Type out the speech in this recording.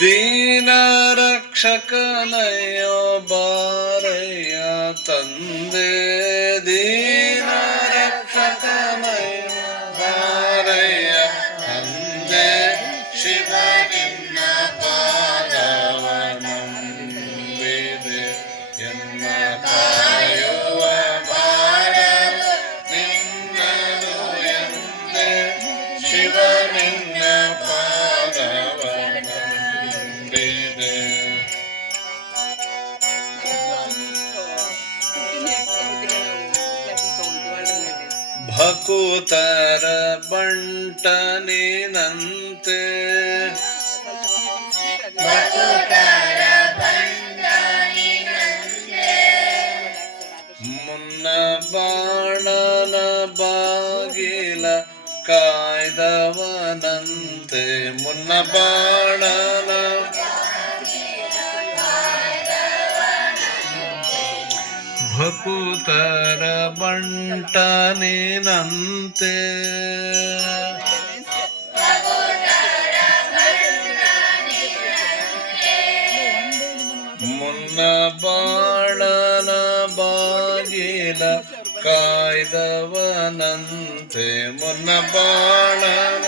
ദീനരക്ഷകനയോ ബാറയ തന്തേ ദീനരക്ഷകനയോ ബാറയ ശിവനിന്ന ಭಕುತರ ಬಂಟನಿನಂತೆ. ಮುನ್ನ ಬಾಣನ ಬಾಗಿಲ ಕಾಯ್ದವನಂತೆ. ಮುನ್ನ ಬಾಣನ ಭಕುತರ ಬಂಟನಿನಂತೆ ಮುನ್ನ ಬಾಳನ ಬಾಗಿಲ ಕಾಯ್ದವನಂತೆ. ಮುನ್ನ ಬಾಣನ